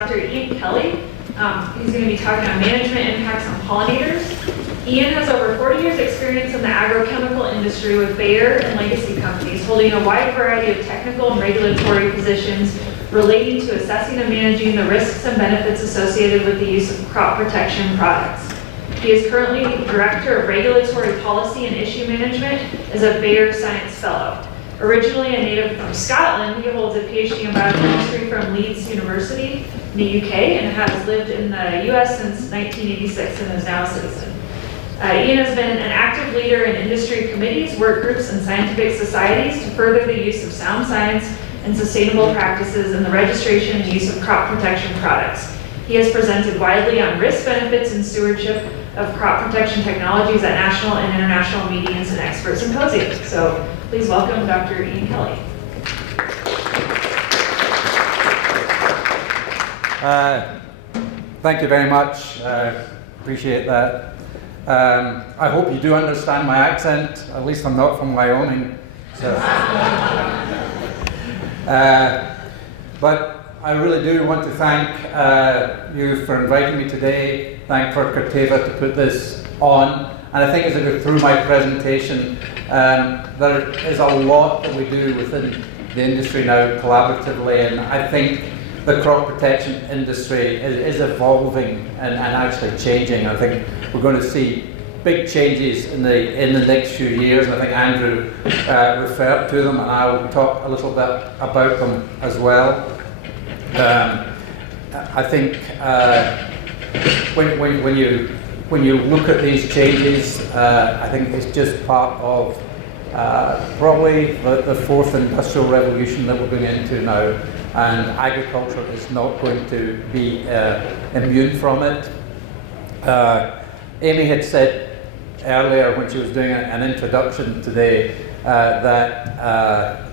Dr. Ian Kelly. He's going to be talking on management impacts on pollinators. Ian has over 40 years experience in the agrochemical industry with Bayer and legacy companies, holding a wide variety of technical and regulatory positions relating to assessing and managing the risks and benefits associated with the use of crop protection products. He is currently Director of Regulatory Policy and Issue Management as a Bayer Science Fellow. Originally a native from Scotland, he holds a PhD in biochemistry from Leeds University in the UK and has lived in the US since 1986 and is now a citizen. Ian has been an active leader in industry committees, work groups, and scientific societies to further the use of sound science and sustainable practices in the registration and use of crop protection products. He has presented widely on risk, benefits, and stewardship of crop protection technologies at national and international meetings and expert symposiums. So please welcome Dr. Ian Kelly. Thank you very much. Appreciate that. I hope you do understand my accent. At least I'm not from Wyoming. So. But I really do want to thank you for inviting me today. Thank for Corteva to put this on. And I think as I go through my presentation, there is a lot that we do within the industry now collaboratively, and I think the crop protection industry is evolving and actually changing. I think we're going to see big changes in the next few years, and I think Andrew referred to them, and I will talk a little bit about them as well. I think when you look at these changes, I think it's just part of probably the fourth industrial revolution that we're going into now, and agriculture is not going to be immune from it. Amy had said earlier when she was doing an introduction today that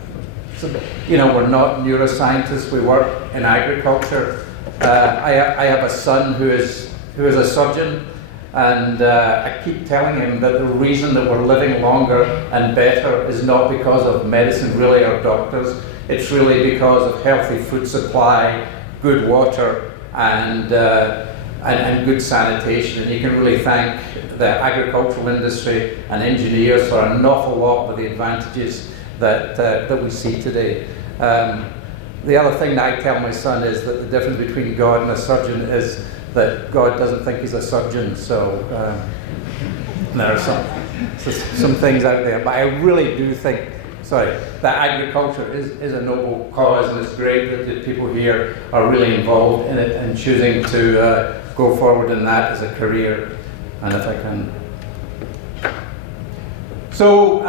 we're not neuroscientists, we work in agriculture. I have a son who is a surgeon, and I keep telling him that the reason that we're living longer and better is not because of medicine really or doctors. It's really because of healthy food supply, good water, and good sanitation. And you can really thank the agricultural industry and engineers for an awful lot of the advantages that we see today. The other thing that I tell my son is that the difference between God and a surgeon is that God doesn't think he's a surgeon. So there are some things out there, but I really do think, that agriculture is a noble cause, and it's great that the people here are really involved in it and choosing to go forward in that as a career. And if I can. So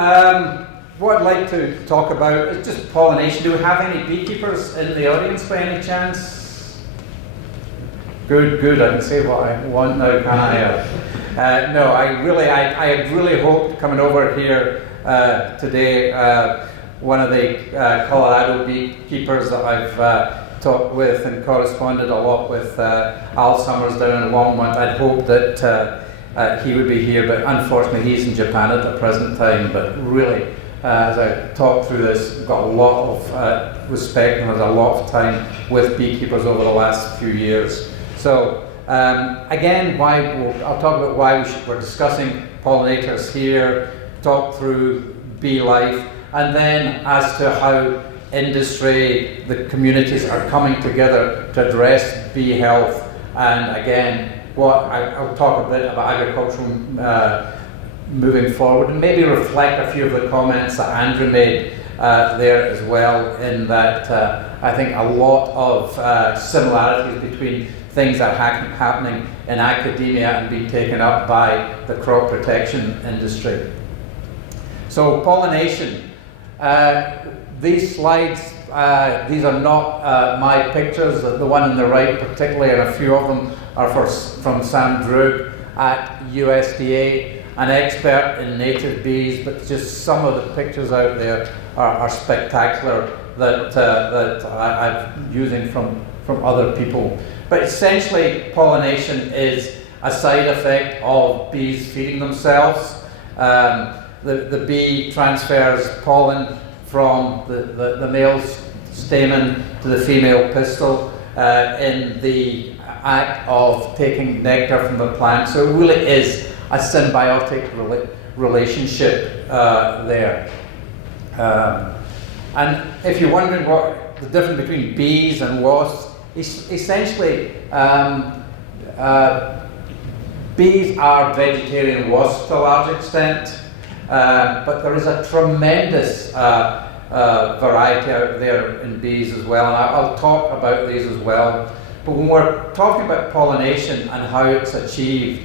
what I'd like to talk about is just pollination. Do we have any beekeepers in the audience by any chance? Good. I can say what I want now, can I? No, I had really hoped coming over here today, one of the Colorado beekeepers that I've talked with and corresponded a lot with, Al Summers down in Longmont, I'd hoped that he would be here, but unfortunately he's in Japan at the present time. But really, as I talk through this, I've got a lot of respect and had a lot of time with beekeepers over the last few years. So again, I'll talk about why we're discussing pollinators here, talk through bee life, and then as to how industry, the communities are coming together to address bee health. And again, I'll talk a bit about agricultural moving forward, and maybe reflect a few of the comments that Andrew made there as well, in that I think a lot of similarities between things that are happening in academia and being taken up by the crop protection industry. So pollination. These slides, these are not my pictures. The one on the right particularly, and a few of them, are from Sam Drug at USDA, an expert in native bees, but just some of the pictures out there are spectacular that I'm using from other people. But essentially, pollination is a side effect of bees feeding themselves. The bee transfers pollen from the male stamen to the female pistil, in the act of taking nectar from the plant. So it really is a symbiotic relationship there. And if you're wondering what the difference between bees and wasps, essentially bees are vegetarian wasps to a large extent, but there is a tremendous variety out there in bees as well, and I'll talk about these as well. But when we're talking about pollination and how it's achieved,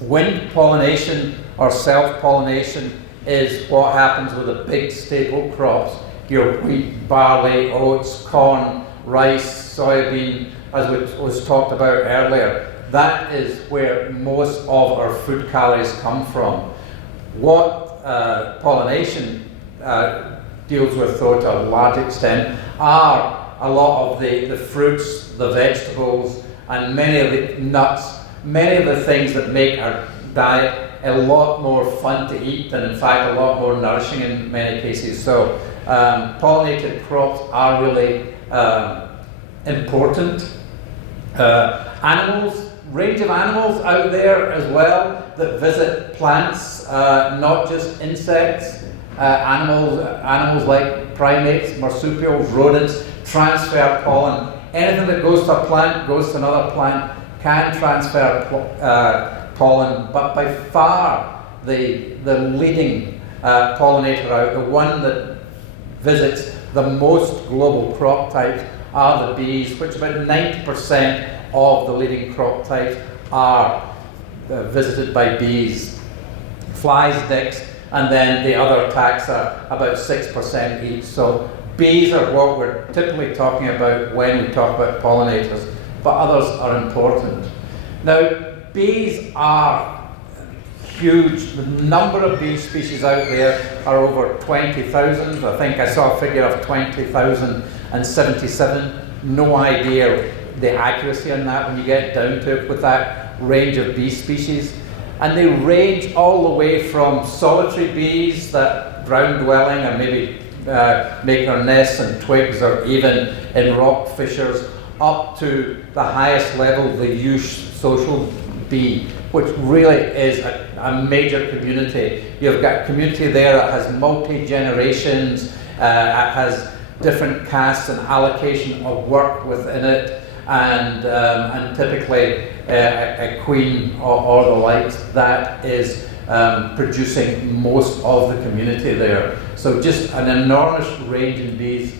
wind pollination or self-pollination is what happens with the big staple crops, your wheat, barley, oats, corn, rice, soybean, as was talked about earlier. That is where most of our food calories come from. What pollination deals with, though, to a large extent, are a lot of the fruits, the vegetables, and many of the nuts, many of the things that make our diet a lot more fun to eat and, in fact, a lot more nourishing in many cases. So pollinated crops are really important. Animals, range of animals out there as well that visit plants, not just insects. Animals like primates, marsupials, rodents transfer pollen. Anything that goes to a plant goes to another plant, can transfer pollen, but by far the leading pollinator out, the one that visits the most global crop types, are the bees, which about 90% of the leading crop types are visited by bees. Flies next, and then the other taxa about 6% each. So bees are what we're typically talking about when we talk about pollinators, but others are important. Now, bees are huge. The number of bee species out there are over 20,000. I think I saw a figure of 20,077. No idea the accuracy on that when you get down to it with that range of bee species. And they range all the way from solitary bees, that ground dwelling and maybe make their nests in twigs or even in rock fissures, up to the highest level, the eusocial bee, which really is a major community. You've got community there that has multi-generations, has different castes and allocation of work within it, and typically a queen or the likes that is producing most of the community there. So just an enormous range in bees.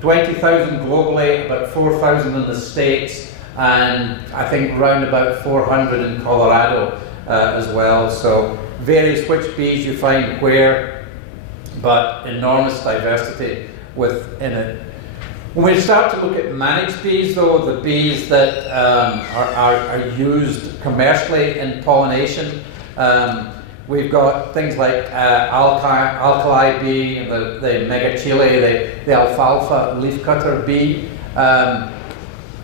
20,000 globally, about 4,000 in the States, and I think around about 400 in Colorado as well. So varies which bees you find where, but enormous diversity within it. When we start to look at managed bees, though, the bees that are used commercially in pollination, we've got things like alkali bee, the megachile, the alfalfa leafcutter bee,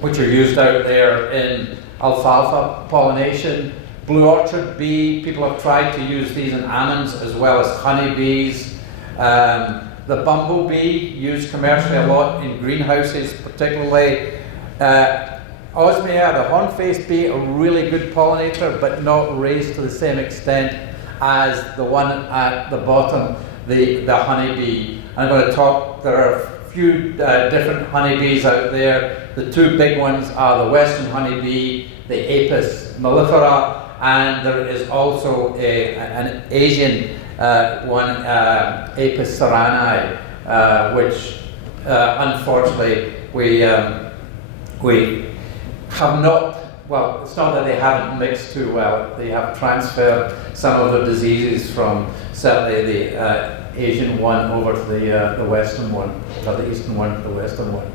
which are used out there in alfalfa pollination. Blue orchard bee, people have tried to use these in almonds as well as honeybees. The bumblebee, used commercially a lot in greenhouses, particularly. Osmia, the horn-faced bee, a really good pollinator, but not raised to the same extent as the one at the bottom, the honeybee. I'm going to talk, there are a few different honeybees out there. The two big ones are the western honeybee, the Apis mellifera, and there is also an Asian one, Apis ceranae, which unfortunately we have not, well, it's not that they haven't mixed too well, they have transferred some of the diseases from certainly the Asian one over to the western one, or the eastern one to the western one.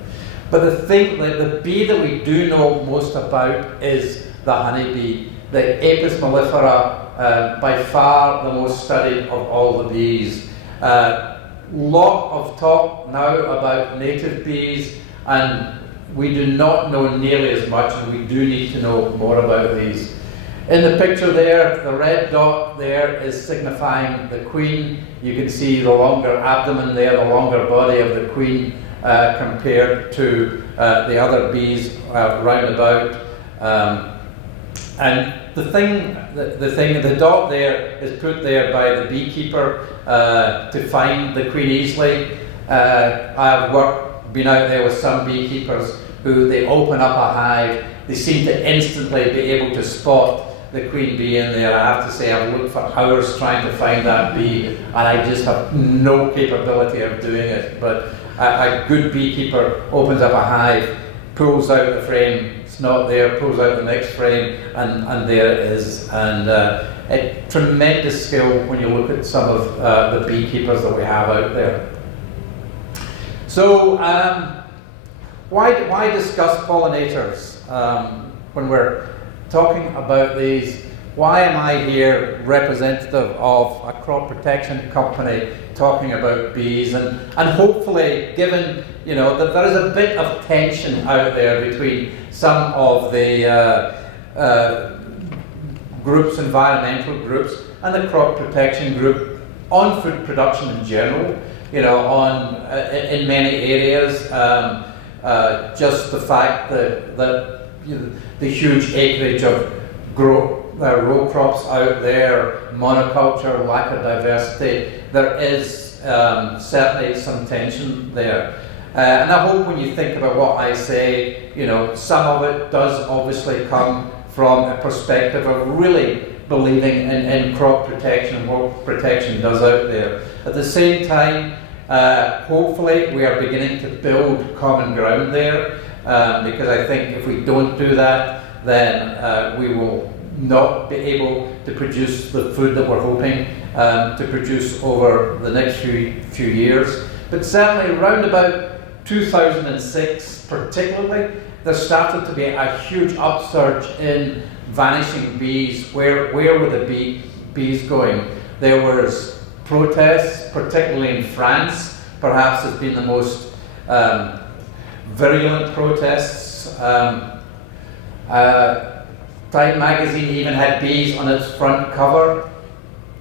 But the bee that we do know most about is the honeybee. The Apis mellifera, by far the most studied of all the bees. Lot of talk now about native bees, and we do not know nearly as much, and we do need to know more about these. In the picture there, the red dot there is signifying the queen. You can see the longer abdomen there, the longer body of the queen compared to the other bees round about. And the dot there is put there by the beekeeper to find the queen easily. I've been out there with some beekeepers who they open up a hive, they seem to instantly be able to spot the queen bee in there. I have to say I've looked for hours trying to find that bee, and I just have no capability of doing it. But a good beekeeper opens up a hive, pulls out the frame, it's not there, pulls out the next frame, and there it is. And a tremendous skill when you look at some of the beekeepers that we have out there. So why discuss pollinators when we're talking about these? Why am I here, representative of a crop protection company, talking about bees? And hopefully, given that there is a bit of tension out there between some of the groups, environmental groups, and the crop protection group on food production in general, in many areas, just the fact that the huge acreage of row crops out there, monoculture, lack of diversity, there is certainly some tension there. And I hope when you think about what I say, some of it does obviously come from a perspective of really believing in crop protection and what protection does out there. At the same time, hopefully we are beginning to build common ground there, because I think if we don't do that, then we will not be able to produce the food that we're hoping to produce over the next few years. But certainly around about 2006 particularly, there started to be a huge upsurge in vanishing bees. Where were the bees going? There was protests, particularly in France, perhaps has been the most virulent protests. Time magazine even had bees on its front cover,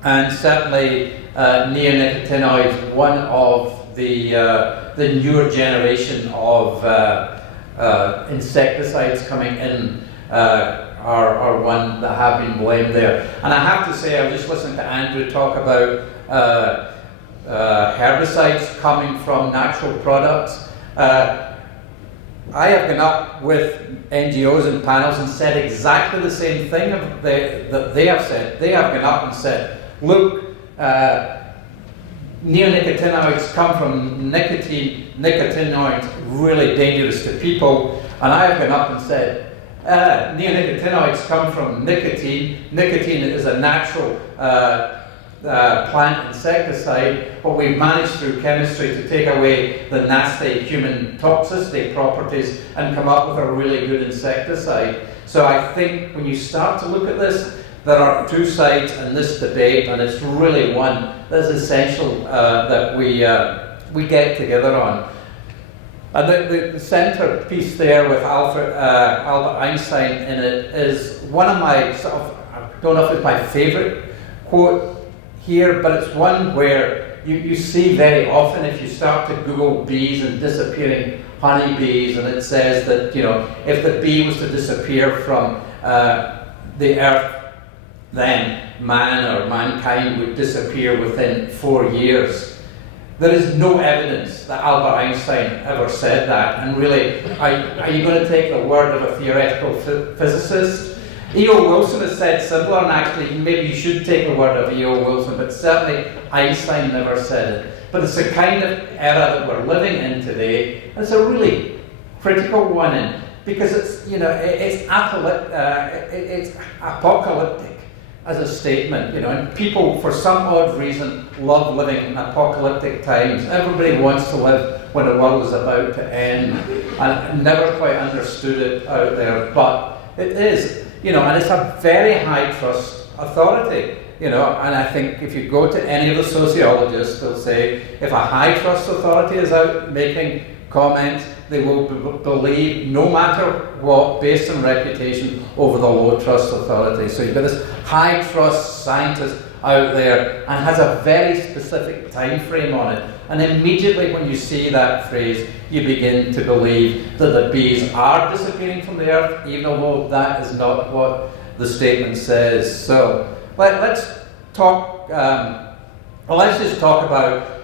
and certainly neonicotinoids, one of the newer generation of insecticides coming in, are one that have been blamed there. And I have to say, I was just listening to Andrew talk about herbicides coming from natural products. I have gone up with NGOs and panels and said exactly the same thing that they have said. They have gone up and said, look, neonicotinoids come from nicotinoids, really dangerous to people. And I have gone up and said, neonicotinoids come from nicotine. Nicotine is a natural plant insecticide, but we've managed through chemistry to take away the nasty human toxicity properties and come up with a really good insecticide. So I think when you start to look at this, there are two sides in this debate, and it's really one that's essential that we get together on. And the centre piece there with Albert Einstein in it is one of my I don't know if it's my favourite quote here, but it's one where you see very often if you start to Google bees and disappearing honeybees, and it says that if the bee was to disappear from the earth, then man or mankind would disappear within 4 years. There is no evidence that Albert Einstein ever said that, and really, are you going to take the word of a theoretical physicist? E.O. Wilson has said similar, and actually maybe you should take the word of E.O. Wilson, but certainly Einstein never said it. But it's the kind of era that we're living in today, and it's a really critical one, because it's it's apocalyptic as a statement, and people for some odd reason love living in apocalyptic times. Everybody wants to live when the world is about to end, and I never quite understood it out there, but it is. And it's a very high trust authority, and I think if you go to any of the sociologists, they'll say if a high trust authority is out making comments, they will believe no matter what, based on reputation, over the low trust authority. So you've got this high trust scientist out there and has a very specific time frame on it. And immediately when you see that phrase, you begin to believe that the bees are disappearing from the earth, even though that is not what the statement says. So let's talk, let's just talk about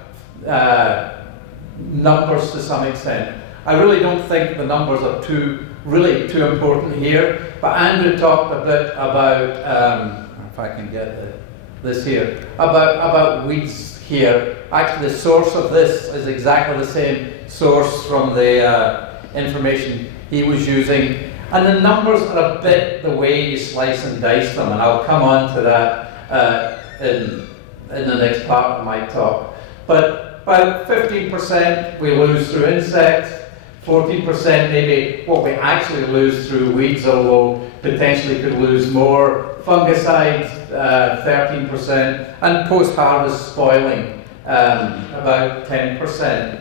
numbers to some extent. I really don't think the numbers are really too important here, but Andrew talked a bit about, if I can get this here, about weeds here. Actually, the source of this is exactly the same source from the information he was using, and the numbers are a bit the way you slice and dice them, and I'll come on to that in the next part of my talk. But about 15% we lose through insects, 14% maybe what we actually lose through weeds, although potentially could lose more, fungicides 13%, and post-harvest spoiling about 10%.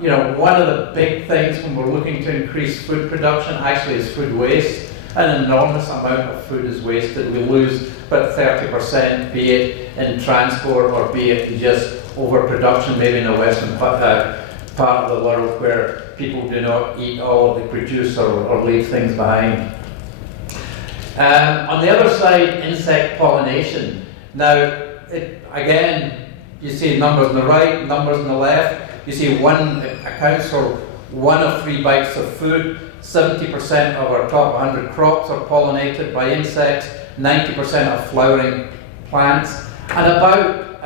You know, one of the big things when we're looking to increase food production actually is food waste. An enormous amount of food is wasted. We lose about 30%, be it in transport or be it in just overproduction, maybe in the western part of the world where people do not eat all they produce or leave things behind. On the other side, insect pollination. Now, again, you see numbers on the right, numbers on the left. You see one accounts for 1 of 3 bites of food. 70% of our top 100 crops are pollinated by insects. 90% of flowering plants, and about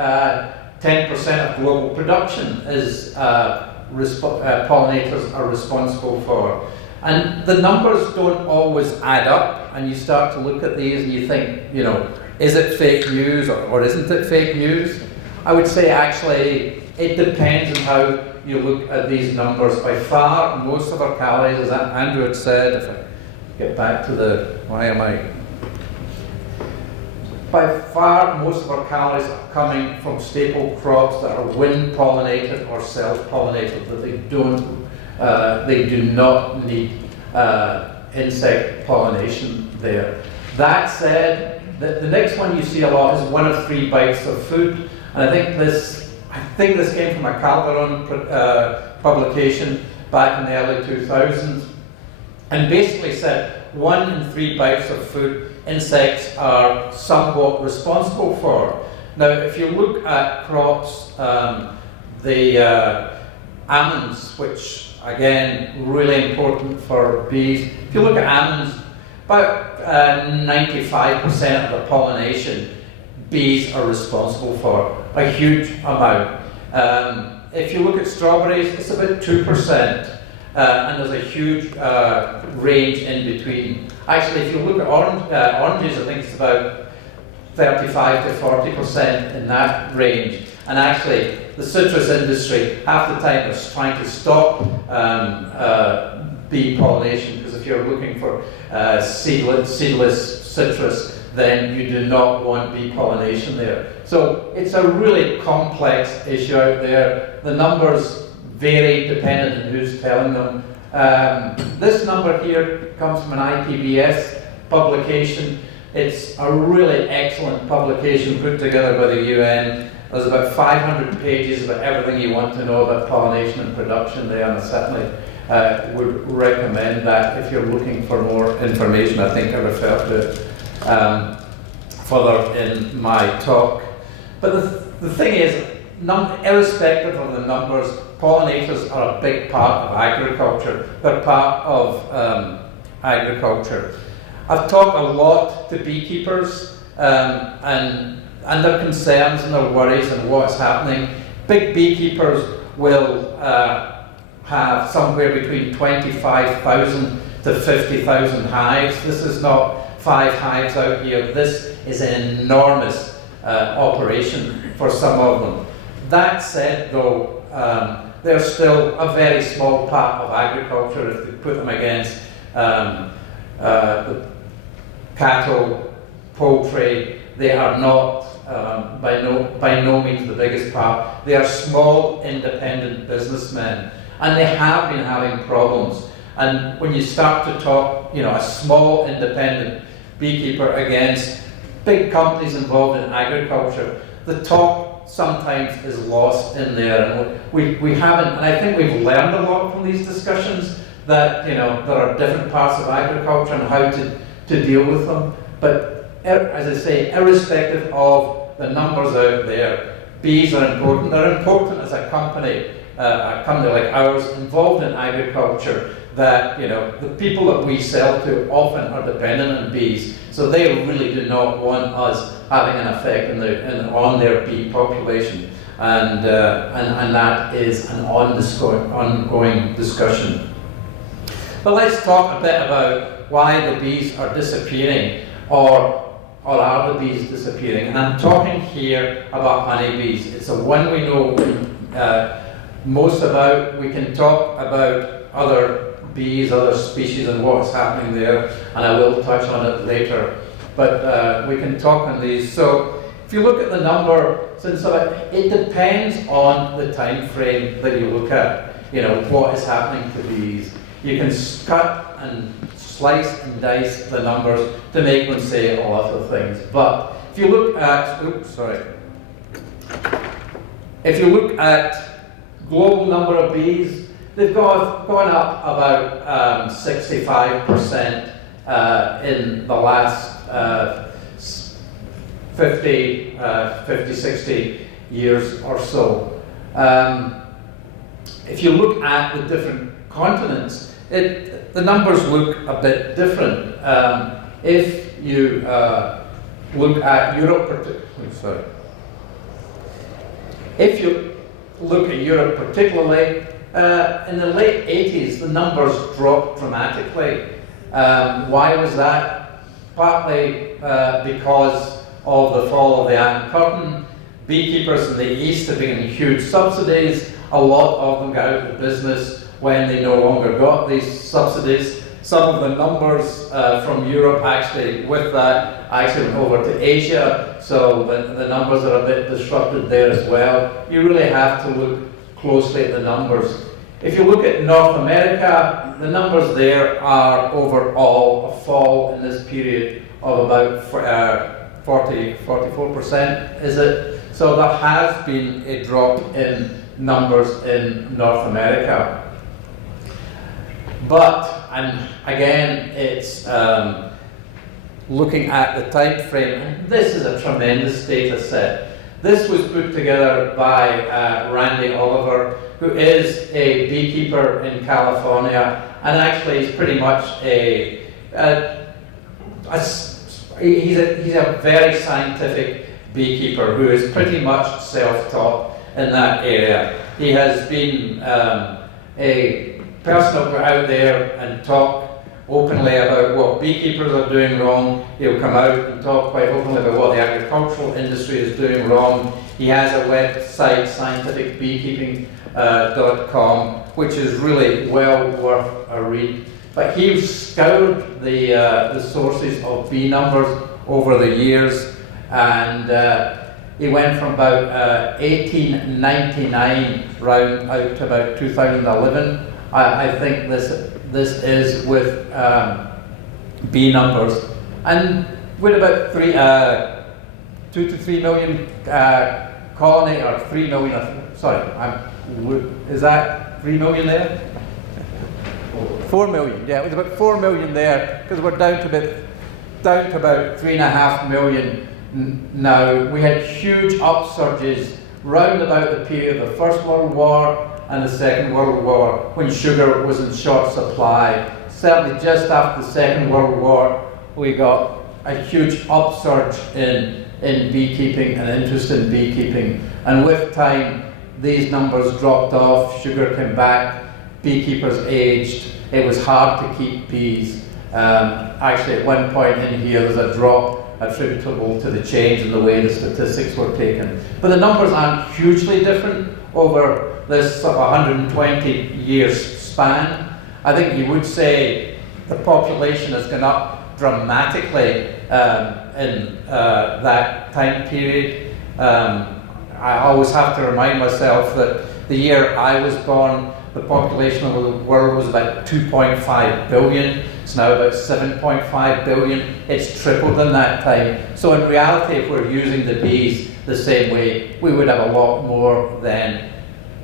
10% of global production is pollinators are responsible for. And the numbers don't always add up, and you start to look at these and you think, you know, is it fake news or isn't it fake news? I would say actually it depends on how you look at these numbers. By far, most of our calories, as Andrew had said, if I get back to the, by far, most of our calories are coming from staple crops that are wind pollinated or self-pollinated, that they do not need insect pollination there. That said, the next one you see a lot is 1 of 3 bites of food, and I think this came from a Calderon publication back in the early 2000s, and basically said 1 in 3 bites of food insects are somewhat responsible for. Now, if you look at crops, the almonds, which again, really important for bees. If you look at almonds, about 95% of the pollination bees are responsible for, a huge amount. If you look at strawberries, it's about 2%, and there's a huge range in between. Actually, if you look at oranges, I think it's about 35 to 40% in that range. And actually, the citrus industry, half the time, is trying to stop bee pollination, because if you're looking for seedless citrus, then you do not want bee pollination there. So it's a really complex issue out there. The numbers vary depending on who's telling them. This number here comes from an IPBES publication. It's a really excellent publication put together by the UN. There's about 500 pages about everything you want to know about pollination and production there, and I certainly would recommend that if you're looking for more information. I think I refer to it further in my talk. But the thing is, irrespective of the numbers, pollinators are a big part of agriculture. They're part of agriculture. I've talked a lot to beekeepers and their concerns and their worries and what's happening. Big beekeepers will have somewhere between 25,000 to 50,000 hives. This is not 5 hives out here. This is an enormous operation for some of them. That said, though, they're still a very small part of agriculture if you put them against cattle, poultry. They are not by no means the biggest part. They are small, independent businessmen, and they have been having problems. And when you start to talk, a small, independent beekeeper against big companies involved in agriculture, the talk sometimes is lost in there, and we haven't, and I think we've learned a lot from these discussions, that there are different parts of agriculture and how to deal with them. But as I say, irrespective of the numbers out there, bees are important. They're important as a company like ours involved in agriculture, that the people that we sell to often are dependent on bees, so they really do not want us having an effect on their bee population, and that is an ongoing discussion. But let's talk a bit about why the bees are disappearing, or are the bees disappearing? And I'm talking here about honeybees. It's the one we know most about. We can talk about other bees, other species, and what's happening there, and I will touch on it later. But we can talk on these. So if you look at the number, it depends on the time frame that you look at. What is happening to bees. You can cut and slice and dice the numbers to make them say a lot of things. But if you look at, if you look at global number of bees, they've gone up about 65% in the last 50, 60 years or so. If you look at the different continents, the numbers look a bit different. If you look at Europe, if you look at Europe particularly, in the late 80s, the numbers dropped dramatically. Why was that? Partly because of the fall of the Iron Curtain. Beekeepers in the East have been given huge subsidies. A lot of them got out of business when they no longer got these subsidies. Some of the numbers from Europe actually went over to Asia, so the numbers are a bit disrupted there as well. You really have to look closely at the numbers. If you look at North America, the numbers there are overall a fall in this period of about 44%, is it? So there has been a drop in numbers in North America. But, and again, it's looking at the time frame, and this is a tremendous data set. This was put together by Randy Oliver, who is a beekeeper in California, and actually he's pretty much he's a very scientific beekeeper who is pretty much self-taught in that area. He has been a person that will go out there and talk openly about what beekeepers are doing wrong. He'll come out and talk quite openly about what the agricultural industry is doing wrong. He has a website, scientificbeekeeping.com, which is really well worth a read. But he scoured the sources of bee numbers over the years, and he went from about 1899 round out to about 2011. I think this is with bee numbers, and with about 2 to 3 million colony, or 3 million. Sorry, is that 3 million there? 4 million. Yeah, it was about 4 million there, because we're down to about 3.5 million now. We had huge upsurges round about the period of the First World War and the Second World War, when sugar was in short supply. Certainly just after the Second World War, we got a huge upsurge in beekeeping and interest in beekeeping. And with time, these numbers dropped off, sugar came back, beekeepers aged, it was hard to keep bees. Actually, at one point in here, there's a drop attributable to the change in the way the statistics were taken. But the numbers aren't hugely different over this sort of 120 years span. I think you would say the population has gone up dramatically in that time period. I always have to remind myself that the year I was born, the population of the world was about 2.5 billion. It's now about 7.5 billion. It's tripled in that time. So in reality, if we're using the bees the same way, we would have a lot more then.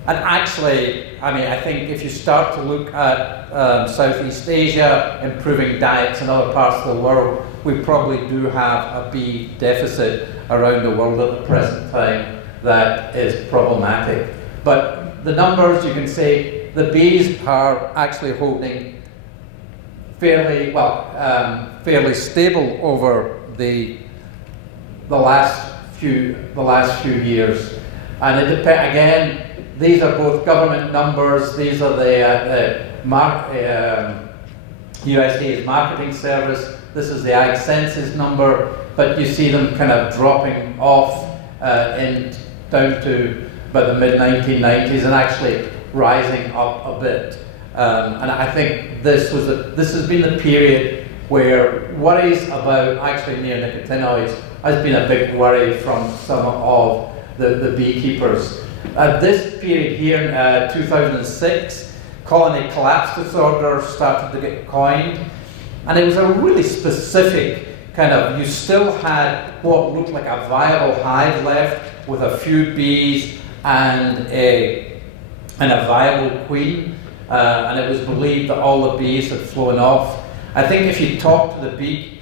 And actually, I mean, I think if you start to look at Southeast Asia, improving diets in other parts of the world, we probably do have a bee deficit around the world at the present time that is problematic. But the numbers, you can say, the bees are actually holding fairly, fairly stable over the last few years. And it again, these are both government numbers. These are the USDA's marketing service. This is the Ag Census number, but you see them kind of dropping off down to about the mid-1990s and actually rising up a bit. And I think this has been the period where worries about actually neonicotinoids has been a big worry from some of the beekeepers. At this period here in 2006, colony collapse disorder started to get coined, and it was a really specific kind of, you still had what looked like a viable hive left with a few bees and a viable queen, and it was believed that all the bees had flown off. I think if you talk to the bee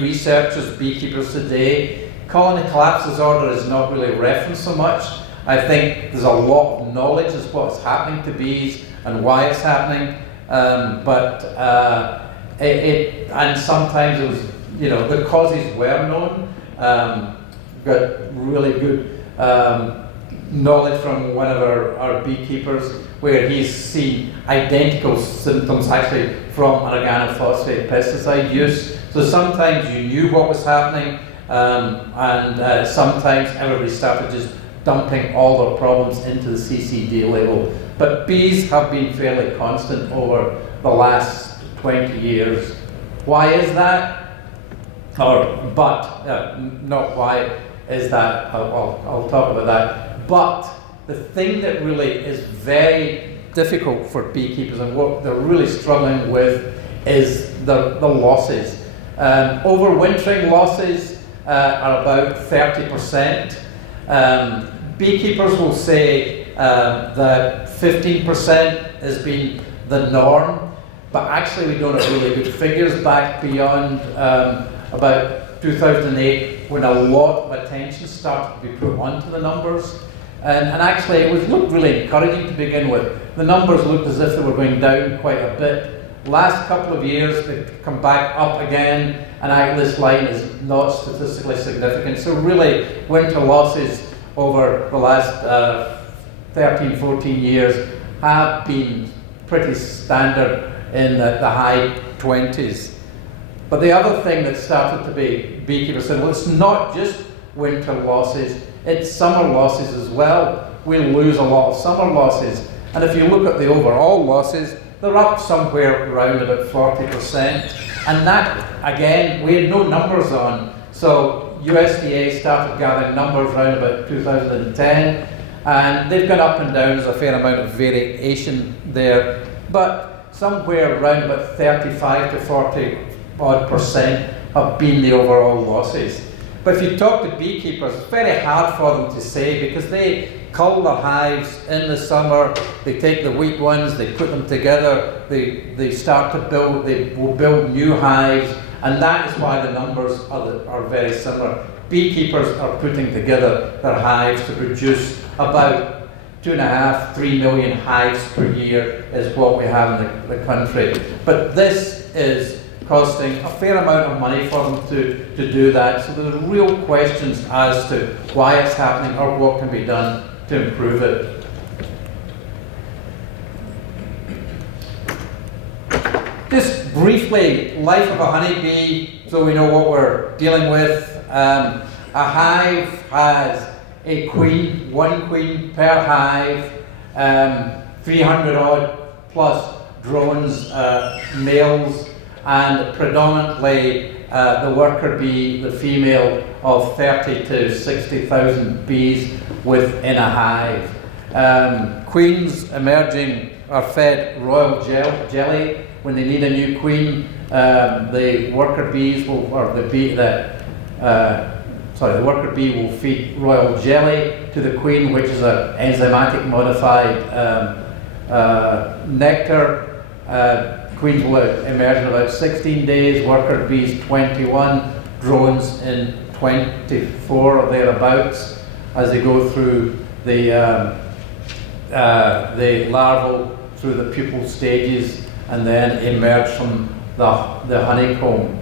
researchers, beekeepers today, colony collapse disorder is not really referenced so much. I think there's a lot of knowledge as what's happening to bees and why it's happening, and sometimes it was, the causes were known. Got really good knowledge from one of our beekeepers where he's seen identical symptoms actually from an organophosphate pesticide use. So sometimes you knew what was happening, and sometimes everybody started just dumping all their problems into the CCD label. But bees have been fairly constant over the last 20 years. Why is that? Not why is that, I'll talk about that. But the thing that really is very difficult for beekeepers and what they're really struggling with is the losses. Overwintering losses are about 30%. Beekeepers will say that 15% has been the norm, but actually we don't have really good figures back beyond about 2008 when a lot of attention started to be put onto the numbers. And actually it looked really encouraging to begin with. The numbers looked as if they were going down quite a bit. Last couple of years they've come back up again, and this line is not statistically significant. So really winter losses over the last 13, 14 years have been pretty standard in the high 20s. But the other thing that started to be, beekeepers said, well, it's not just winter losses, it's summer losses as well. We'll lose a lot of summer losses. And if you look at the overall losses, they're up somewhere around about 40%. And that, again, we had no numbers on. So USDA started gathering numbers around about 2010, and they've gone up and down. There's a fair amount of variation there. But somewhere around about 35 to 40 odd percent have been the overall losses. But if you talk to beekeepers, it's very hard for them to say because they cull their hives in the summer, they take the weak ones, they put them together, they start to build, they will build new hives, and that is why the numbers are very similar. Beekeepers are putting together their hives to produce about 2.5, 3 million hives per year is what we have in the country. But this is costing a fair amount of money for them to do that. So there's real questions as to why it's happening or what can be done to improve it. Just briefly, life of a honeybee, so we know what we're dealing with. A hive has a queen, one queen per hive, 300 odd plus drones, males, and predominantly the worker bee, the female, of 30 to 60,000 bees within a hive. Queens emerging are fed royal jelly when they need a new queen, the worker bees will, or the worker bee will feed royal jelly to the queen, which is an enzymatic modified nectar. Queens will emerge in about 16 days, worker bees 21, drones in 24 or thereabouts as they go through the larval through the pupal stages and then emerge from the honeycomb.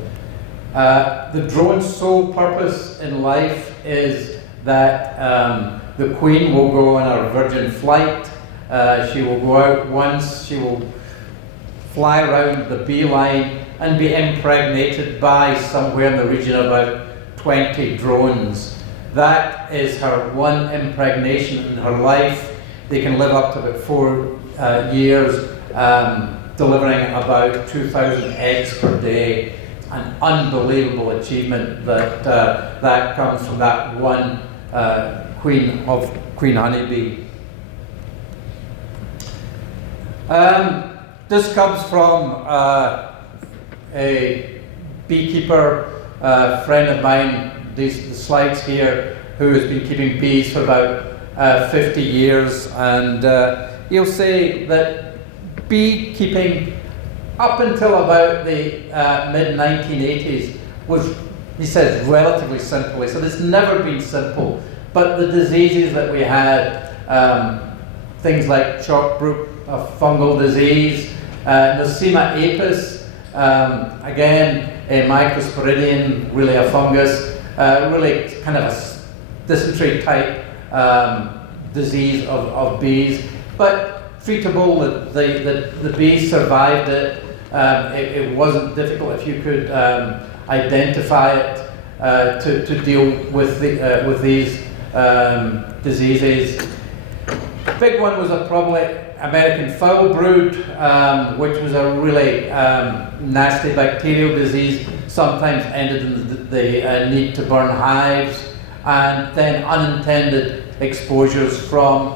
The drone's sole purpose in life is that the queen will go on her virgin flight. She will go out once, she will fly around the beeline and be impregnated by somewhere in the region of about 20 drones. That is her one impregnation in her life. They can live up to about 4 years, delivering about 2,000 eggs per day. An unbelievable achievement that comes from that one queen honeybee. This comes from a beekeeper, friend of mine, the slides here, who has been keeping bees for about 50 years, and he'll say that beekeeping up until about the mid-1980s was, he says, relatively simple. He said it's never been simple, but the diseases that we had, things like chalkbrook, a fungal disease, Nosema apis, again a microsporidium, really a fungus, really kind of a dysentery type disease of bees, but treatable. The bees survived it. It wasn't difficult if you could identify it to deal with these diseases. Big one was probably American foul brood, which was a really nasty bacterial disease, sometimes ended in the need to burn hives, and then unintended exposures from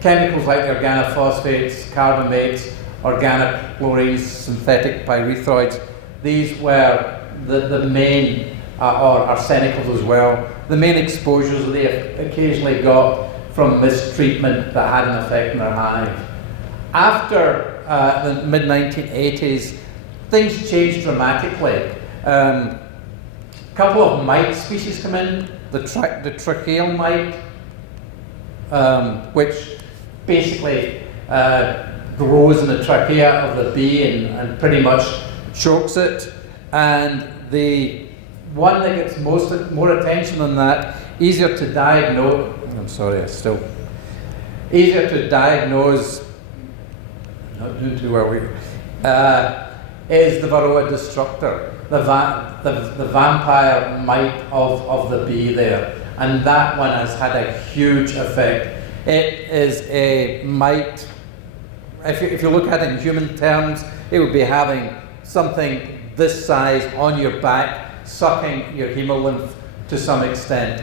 chemicals like organophosphates, carbamates, organochlorines, synthetic pyrethroids. These were the main, or arsenicals as well, the main exposures that they occasionally got from mistreatment that had an effect on their hive. After the mid-1980s, things changed dramatically. A couple of mite species come in, the tracheal mite, which basically grows in the trachea of the bee and pretty much chokes it. And the one that gets more attention than that, easier to diagnose, easier to diagnose, not doing too well here, is the Varroa destructor, the vampire mite of the bee there. And that one has had a huge effect. It is a mite, if you look at it in human terms, it would be having something this size on your back, sucking your hemolymph to some extent.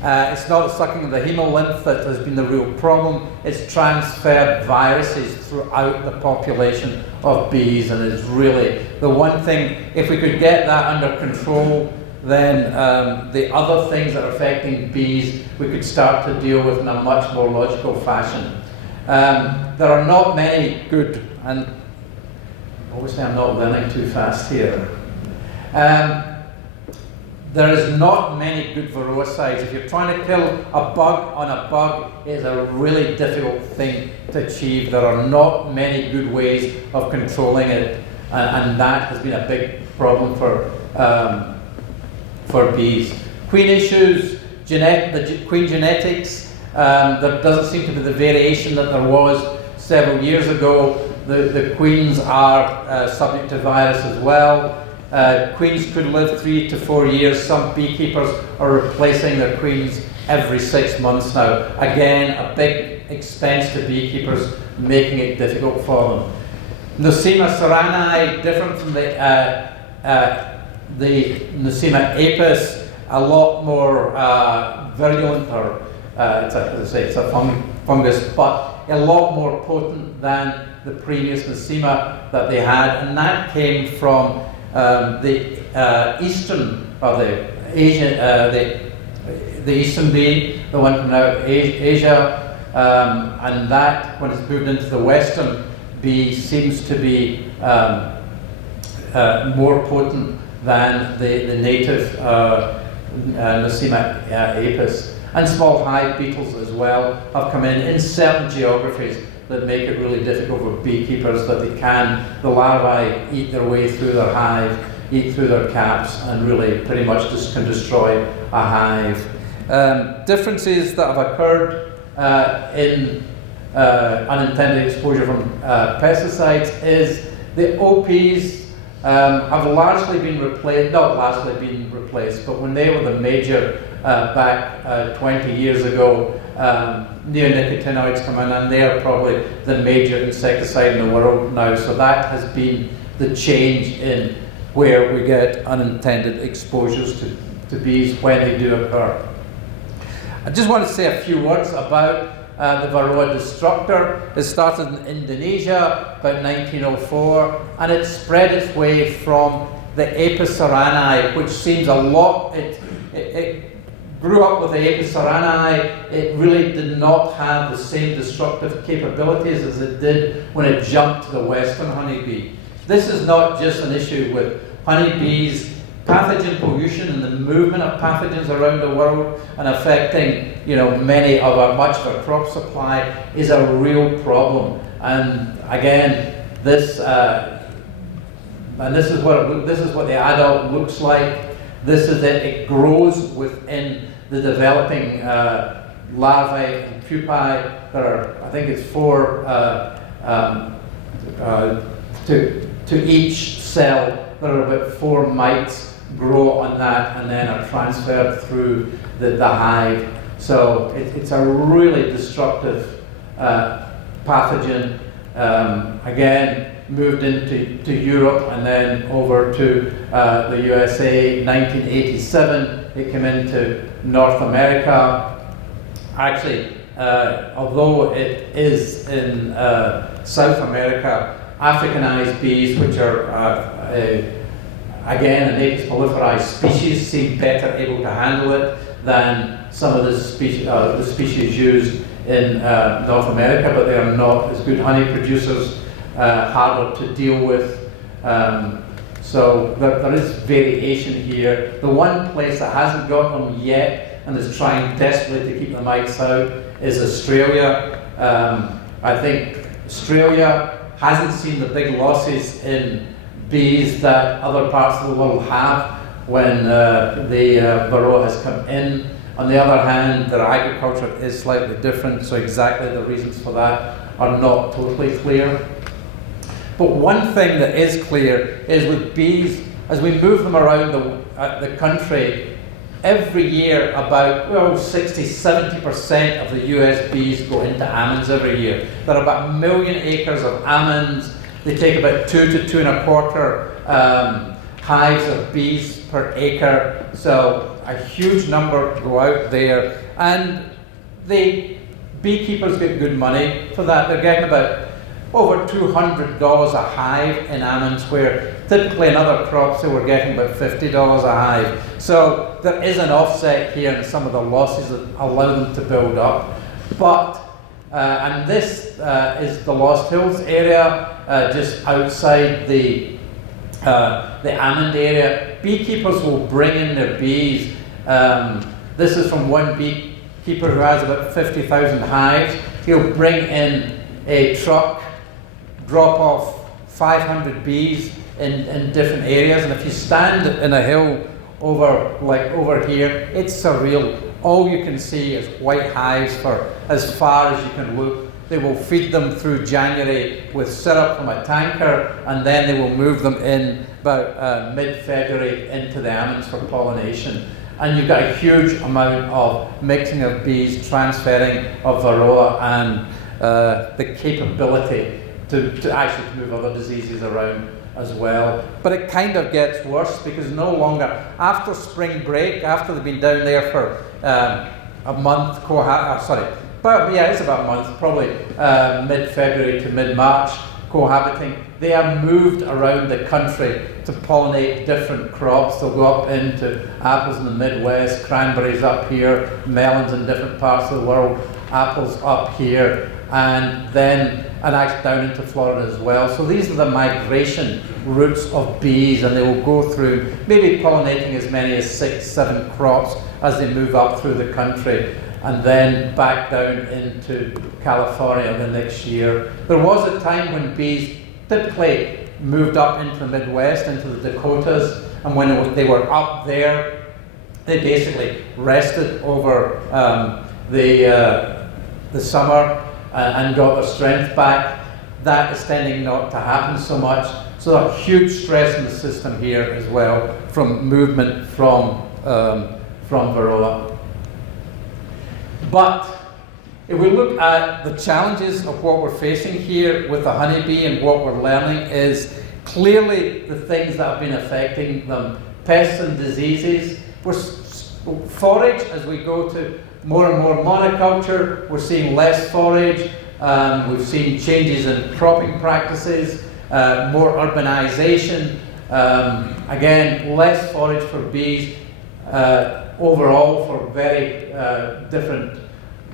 It's not the sucking of the hemolymph that has been the real problem, it's transferred viruses throughout the population of bees, and it's really the one thing, if we could get that under control, then the other things that are affecting bees we could start to deal with in a much more logical fashion. There are not many good, and obviously I'm not learning too fast here. There is not many good varroicides. If you're trying to kill a bug on a bug, it's a really difficult thing to achieve. There are not many good ways of controlling it, and that has been a big problem for bees. Queen issues, the queen genetics, there doesn't seem to be the variation that there was several years ago. The queens are subject to virus as well. Queens could live 3 to 4 years. Some beekeepers are replacing their queens every 6 months now. Again, a big expense to beekeepers, making it difficult for them. Nosema ceranae, different from the Nosema apis, a lot more virulent, or it's a fungus, but a lot more potent than the previous nosema that they had, and that came from the eastern, or the Asian, the eastern bee, the one from Asia, and that, when it's moved into the western bee, seems to be more potent than the native Nosema apis. And small hive beetles as well have come in certain geographies that make it really difficult for beekeepers, that the larvae eat their way through their hive, eat through their caps, and really pretty much just can destroy a hive. Differences that have occurred in unintended exposure from pesticides is the OPs have largely been replaced, not largely been replaced, but when they were the major back 20 years ago, neonicotinoids come in, and they are probably the major insecticide in the world now. So that has been the change in where we get unintended exposures to bees when they do occur. I just want to say a few words about the Varroa destructor. It started in Indonesia about 1904, and it spread its way from the Apis ceranae, which seems a lot. It grew up with the Apis ceranae. It really did not have the same destructive capabilities as it did when it jumped to the western honeybee. This is not just an issue with honeybees. Pathogen pollution and the movement of pathogens around the world and affecting, much of our crop supply is a real problem. And again, this is what the adult looks like. This is it. It grows within the developing larvae and pupae. There are, I think it's 4 to each cell. There are about 4 mites grow on that and then are transferred through the hive. So it's a really destructive pathogen. Again, moved into Europe and then over to the USA. 1987, it came into North America. Actually, although it is in South America, Africanized bees, which are again, an Apis melliferae species, seem better able to handle it than some of the species used in North America, but they are not as good honey producers, harder to deal with. So there is variation here. The one place that hasn't got them yet and is trying desperately to keep the mites out is Australia. I think Australia hasn't seen the big losses in bees that other parts of the world have when the Varroa has come in. On the other hand, their agriculture is slightly different, so exactly the reasons for that are not totally clear. But one thing that is clear is with bees, as we move them around the country, every year about 60-70% of the US bees go into almonds every year. There are about 1 million acres of almonds. They take about 2 to 2 1/4 hives of bees per acre, so a huge number go out there, and the beekeepers get good money for that. They're getting about over $200 a hive in almonds, where typically in other crops they were getting about $50 a hive. So there is an offset here in some of the losses that allow them to build up. But and this is the Lost Hills area, just outside the almond area. Beekeepers will bring in their bees. This is from one beekeeper who has about 50,000 hives. He'll bring in a truck, drop off 500 bees in different areas, and if you stand in a hill over here, it's surreal. All you can see is white hives for as far as you can look. They will feed them through January with syrup from a tanker, and then they will move them in about mid-February into the almonds for pollination. And you've got a huge amount of mixing of bees, transferring of Varroa, and the capability to actually move other diseases around as well. But it kind of gets worse because no longer, after spring break, after they've been down there for a month, it's about a month, probably mid-February to mid-March, cohabiting. They are moved around the country to pollinate different crops. They'll go up into apples in the Midwest, cranberries up here, melons in different parts of the world, apples up here, and actually down into Florida as well. So these are the migration routes of bees, and they will go through maybe pollinating as many as 6, 7 crops as they move up through the country, and then back down into California the next year. There was a time when bees typically moved up into the Midwest, into the Dakotas, and when they were up there, they basically rested over the summer and got their strength back. That is tending not to happen so much. So there's huge stress in the system here as well from movement from Varroa. But if we look at the challenges of what we're facing here with the honeybee, and what we're learning is clearly the things that have been affecting them, pests and diseases. Forage, as we go to more and more monoculture, we're seeing less forage. We've seen changes in cropping practices, more urbanization, again, less forage for bees overall for very different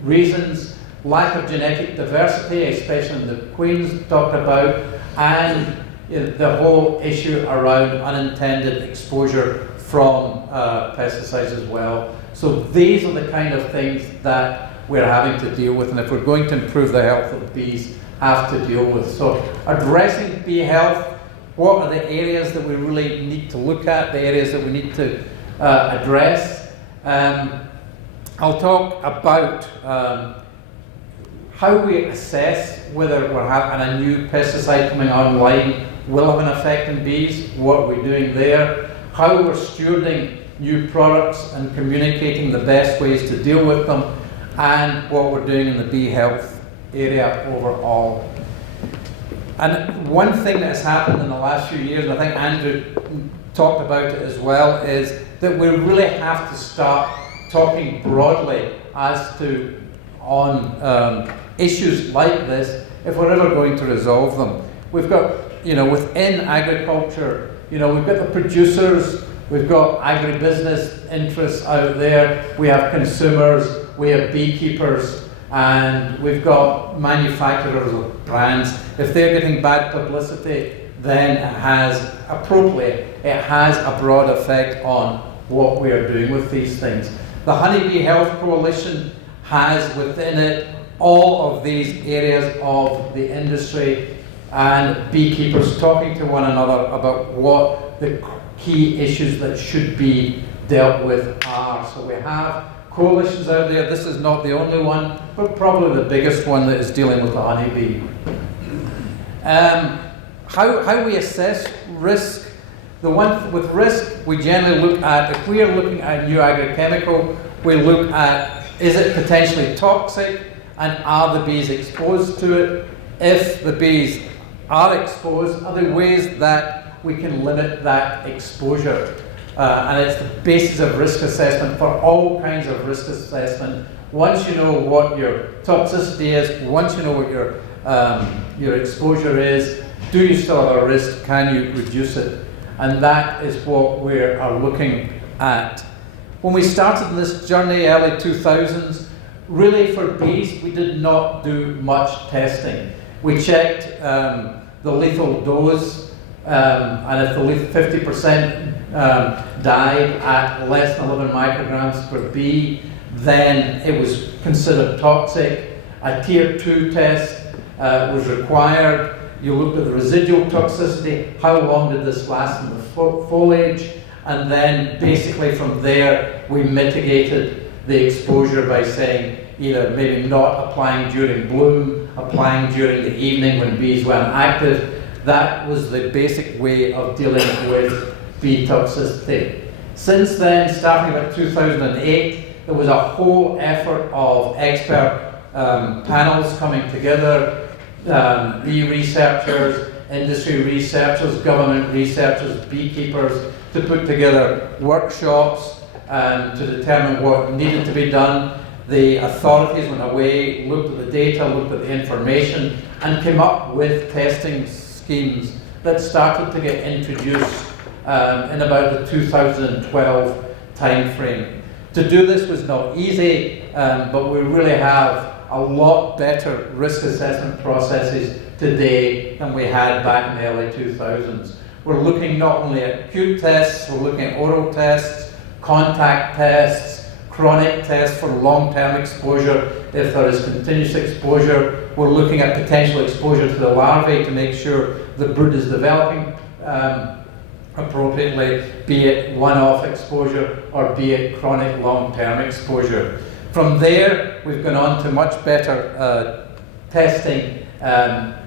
reasons. Lack of genetic diversity, especially in the queens talked about, and the whole issue around unintended exposure from pesticides as well. So these are the kind of things that we're having to deal with, and if we're going to improve the health of the bees, have to deal with. So addressing bee health, what are the areas that we really need to look at, the areas that we need to address? I'll talk about how we assess whether we're having a new pesticide coming online will have an effect on bees, what we're doing there, how we're stewarding new products and communicating the best ways to deal with them, and what we're doing in the bee health area overall. And one thing that has happened in the last few years, and I think Andrew talked about it as well, is that we really have to start talking broadly as to on issues like this if we're ever going to resolve them. We've got, within agriculture, we've got the producers, we've got agribusiness interests out there, we have consumers, we have beekeepers, and we've got manufacturers of brands. If they're getting bad publicity, then it has a broad effect on what we are doing with these things. The Honeybee Health Coalition has within it all of these areas of the industry and beekeepers talking to one another about what the key issues that should be dealt with are. So we have coalitions out there. This is not the only one, but probably the biggest one that is dealing with the honeybee. How we assess risk. The one with risk, we generally look at, if we are looking at a new agrochemical, we look at, is it potentially toxic, and are the bees exposed to it? If the bees are exposed, are there ways that we can limit that exposure? And it's the basis of risk assessment for all kinds of risk assessment. Once you know what your toxicity is, once you know what your exposure is, do you still have a risk? Can you reduce it? And that is what we are looking at. When we started in this journey, early 2000s, really for bees, we did not do much testing. We checked the lethal dose, and if the lethal 50% died at less than 11 micrograms per bee, then it was considered toxic. A tier 2 test was required. You looked at the residual toxicity, how long did this last in the foliage, and then basically from there we mitigated the exposure by saying either maybe not applying during bloom, applying during the evening when bees weren't active. That was the basic way of dealing with bee toxicity. Since then, starting about 2008, there was a whole effort of expert panels coming together, bee researchers, industry researchers, government researchers, beekeepers, to put together workshops to determine what needed to be done. The authorities went away, looked at the data, looked at the information, and came up with testing schemes that started to get introduced in about the 2012 timeframe. To do this was not easy, but we really have a lot better risk assessment processes today than we had back in the early 2000s. We're looking not only at acute tests, we're looking at oral tests, contact tests, chronic tests for long-term exposure. If there is continuous exposure, we're looking at potential exposure to the larvae to make sure the brood is developing appropriately, be it one-off exposure or be it chronic long-term exposure. From there, we've gone on to much better testing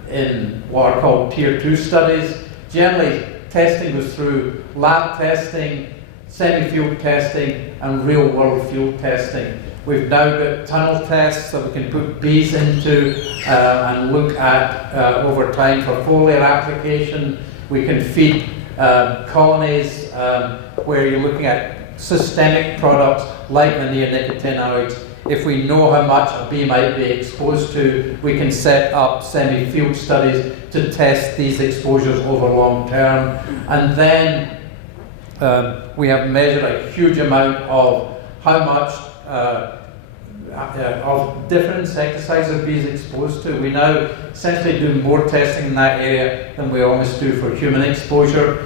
in what are called Tier 2 studies. Generally, testing was through lab testing, semi-field testing, and real-world field testing. We've now got tunnel tests that we can put bees into and look at over time for foliar application. We can feed colonies where you're looking at systemic products like the neonicotinoids. If we know how much a bee might be exposed to, we can set up semi-field studies to test these exposures over long term. And then we have measured a huge amount of how much of different insecticides are bees exposed to. We now essentially do more testing in that area than we almost do for human exposure,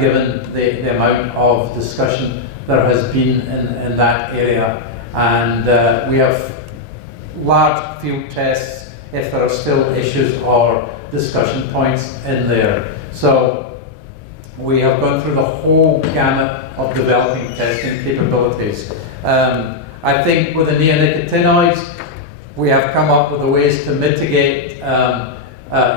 given the amount of discussion there has been in that area. And we have large field tests if there are still issues or discussion points in there. So we have gone through the whole gamut of developing testing capabilities. I think with the neonicotinoids, we have come up with the ways to mitigate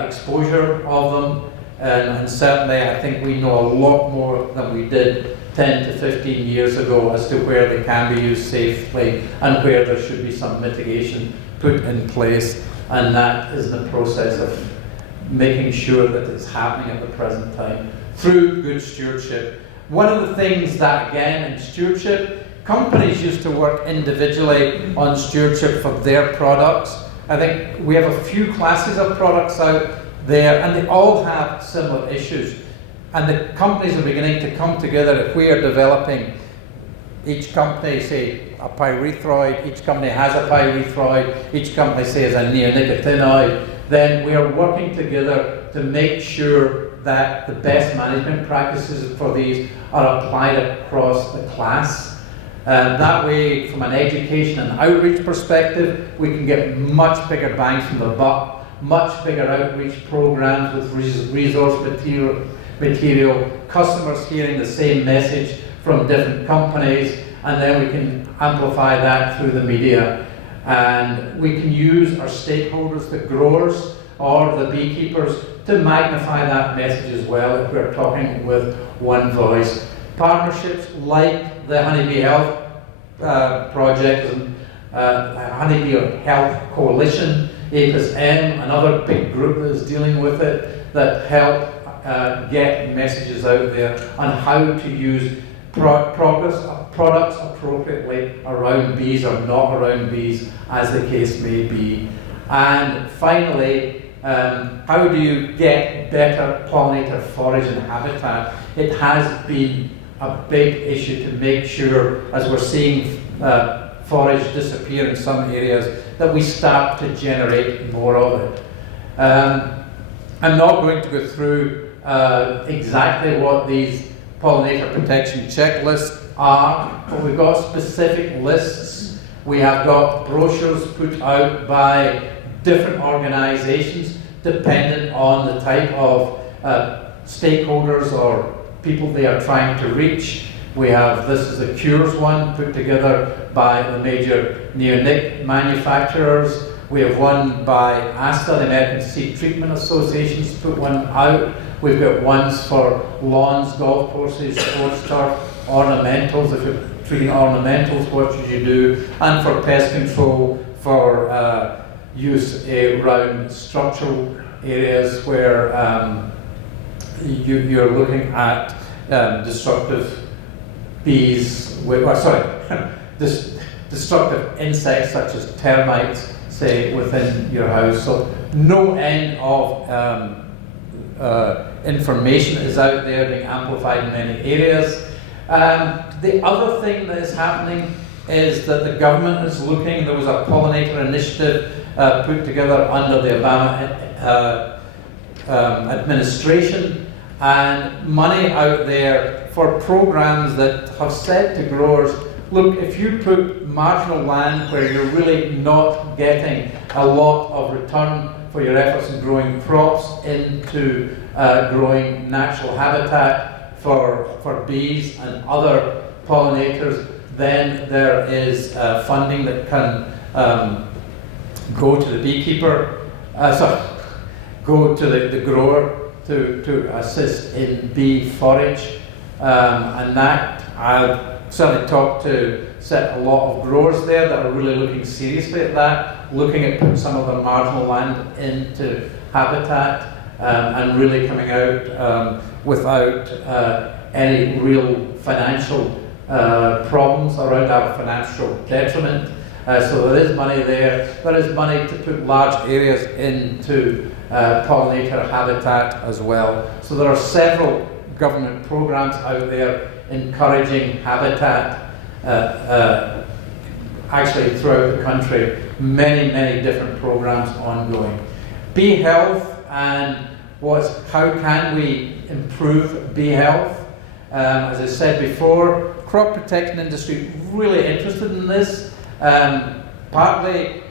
exposure of them, and certainly I think we know a lot more than we did 10 to 15 years ago as to where they can be used safely and where there should be some mitigation put in place, and that is the process of making sure that it's happening at the present time through good stewardship. One of the things that, again, in stewardship, companies used to work individually on stewardship for their products. I think we have a few classes of products out there, and they all have similar issues. And the companies are beginning to come together. If we are developing, each company, say, a pyrethroid, each company has a pyrethroid, each company, say, has a neonicotinoid, then we are working together to make sure that the best management practices for these are applied across the class. That way, from an education and outreach perspective, we can get much bigger bangs from the buck, much bigger outreach programs with resource material, customers hearing the same message from different companies, and then we can amplify that through the media. And we can use our stakeholders, the growers or the beekeepers, to magnify that message as well if we're talking with one voice. Partnerships like the Honeybee Health Project and Honeybee Health Coalition, BSPM, another big group that is dealing with it, that help get messages out there on how to use products appropriately around bees or not around bees, as the case may be. And finally, how do you get better pollinator forage and habitat? It has been a big issue to make sure, as we're seeing forage disappear in some areas, that we start to generate more of it. I'm not going to go through exactly what these pollinator protection checklists are, but we've got specific lists. We have got brochures put out by different organizations dependent on the type of stakeholders or people they are trying to reach. We have, this is a cures one put together by the major neonic manufacturers. We have one by ASTA, the American Seed Treatment Association's put one out. We've got ones for lawns, golf courses, sports turf, ornamentals. If you're treating ornamentals, what should you do? And for pest control, for use around structural areas where you're looking at destructive bees, destructive insects such as termites, say, within your house. So no end of information is out there being amplified in many areas. The other thing that is happening is that the government is looking. There was a pollinator initiative put together under the Obama administration, and money out there for programs that have said to growers, look, if you put marginal land where you're really not getting a lot of return for your efforts in growing crops into growing natural habitat for bees and other pollinators, then there is funding that can go to the beekeeper, go to the grower to assist in bee forage. And that, I've certainly talked to a lot of growers there that are really looking seriously at that, looking at putting some of their marginal land into habitat, and really coming out without any real financial problems around our financial detriment. So there is money there. There is money to put large areas into pollinator habitat as well. So there are several government programs out there encouraging habitat actually throughout the country. Many different programs ongoing. Bee health and how can we improve bee health? As I said before, crop protection industry really interested in this, partly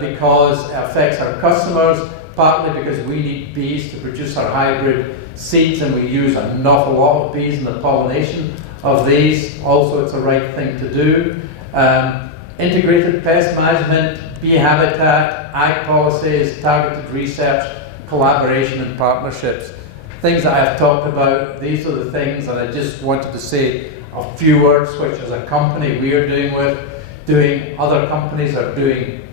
because it affects our customers, partly because we need bees to produce our hybrid seeds, and we use an awful lot of bees in the pollination of these. Also, it's the right thing to do. Integrated pest management, bee habitat, ag policies, targeted research, collaboration and partnerships. Things that I've talked about, these are the things that I just wanted to say a few words, which as a company we are doing, other companies are doing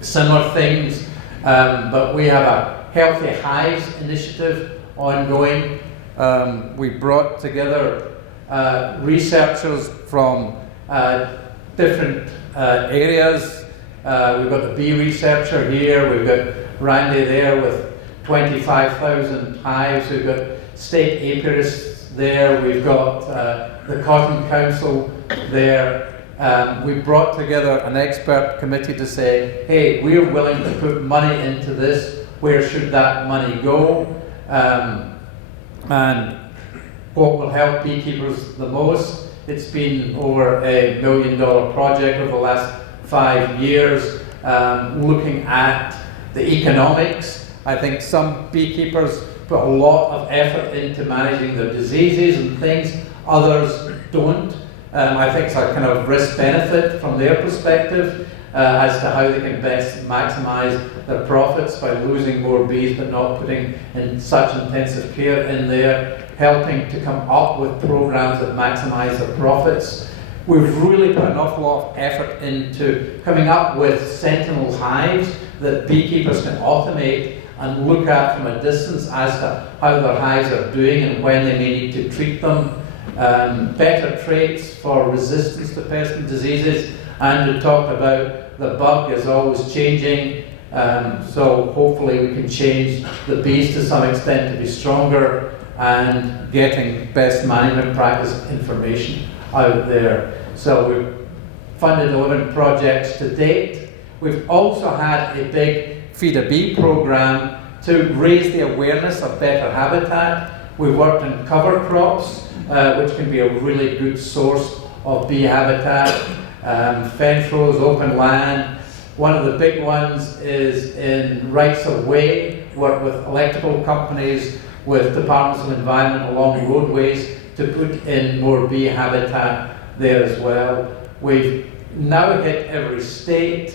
similar things, but we have a Healthy Hives initiative ongoing. We brought together researchers from different areas. We've got the bee researcher here, we've got Randy there with 25,000 hives, we've got state apiarists there, we've got the Cotton Council there. We brought together an expert committee to say, hey, we're willing to put money into this, where should that money go? And what will help beekeepers the most? It's been over $1 million project over the last 5 years, looking at the economics. I think some beekeepers put a lot of effort into managing their diseases and things, others don't. I think it's a kind of risk-benefit from their perspective as to how they can best maximize their profits by losing more bees but not putting in such intensive care in there, helping to come up with programs that maximize their profits. We've really put an awful lot of effort into coming up with sentinel hives that beekeepers can automate and look at from a distance as to how their hives are doing and when they may need to treat them. Better traits for resistance to pests and diseases. Andrew talked about the bug is always changing, so hopefully we can change the bees to some extent to be stronger and getting best management practice information out there. So we've funded 11 projects to date. We've also had a big Feed a Bee program to raise the awareness of better habitat. We've worked on cover crops, which can be a really good source of bee habitat. Fence rows, open land. One of the big ones is in rights of way, work with electrical companies, with departments of environment along roadways to put in more bee habitat there as well. We've now hit every state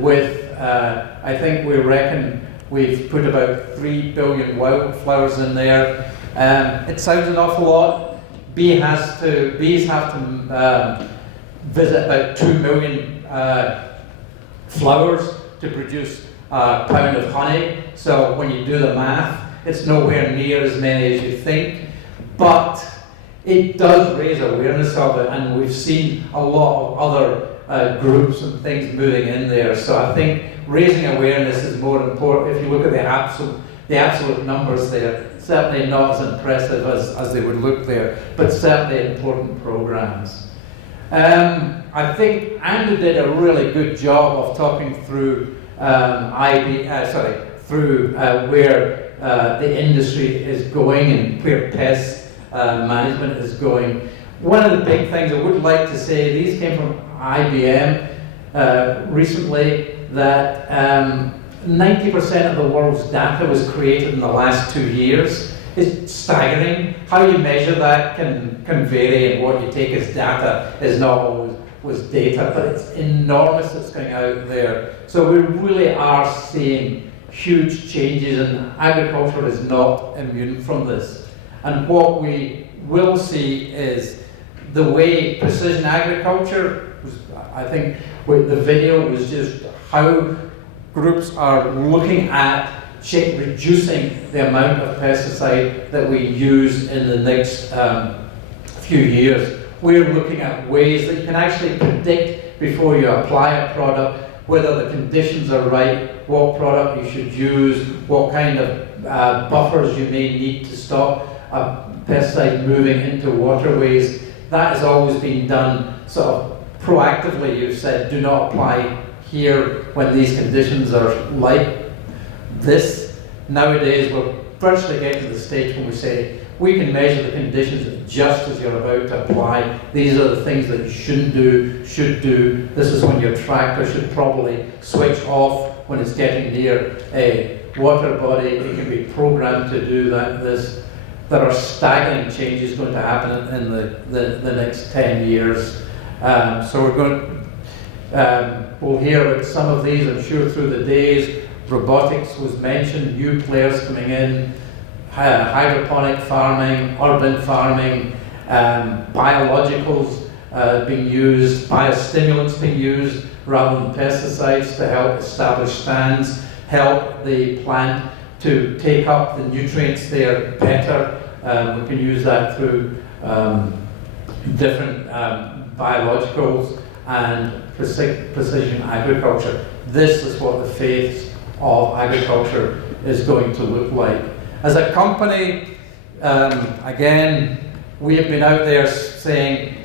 with, I think we reckon we've put about 3 billion wildflowers in there. It sounds an awful lot. Bees have to visit about 2 million flowers to produce a pound of honey. So when you do the math, it's nowhere near as many as you think. But it does raise awareness of it, and we've seen a lot of other groups and things moving in there. So I think raising awareness is more important. If you look at the absolute numbers there, certainly not as impressive as they would look there, but certainly important programs. I think Andrew did a really good job of talking through where the industry is going and where pest management is going. One of the big things I would like to say, these came from IBM recently, that 90% of the world's data was created in the last 2 years. It's staggering. How you measure that can vary, and what you take as data is not always was data, but it's enormous that's going out there. So we really are seeing huge changes, and agriculture is not immune from this. And what we will see is the way precision agriculture, I think with the video was just how groups are looking at reducing the amount of pesticide that we use in the next few years. We're looking at ways that you can actually predict before you apply a product whether the conditions are right, what product you should use, what kind of buffers you may need to stop a pesticide moving into waterways. That has always been done sort of proactively. You've said do not apply here when these conditions are like this. Nowadays we're virtually getting to the stage when we say we can measure the conditions just as you're about to apply. These are the things that you shouldn't do, should do. This is when your tractor should probably switch off when it's getting near a water body. It can be programmed to do that. There are staggering changes going to happen in the next 10 years. So we're going we'll hear about some of these, I'm sure, through the days. Robotics was mentioned, new players coming in, hydroponic farming, urban farming, biologicals being used, biostimulants being used rather than pesticides to help establish stands, help the plant to take up the nutrients there better. We can use that through different biologicals and precision agriculture. This is what the face of agriculture is going to look like. As a company, again, we have been out there saying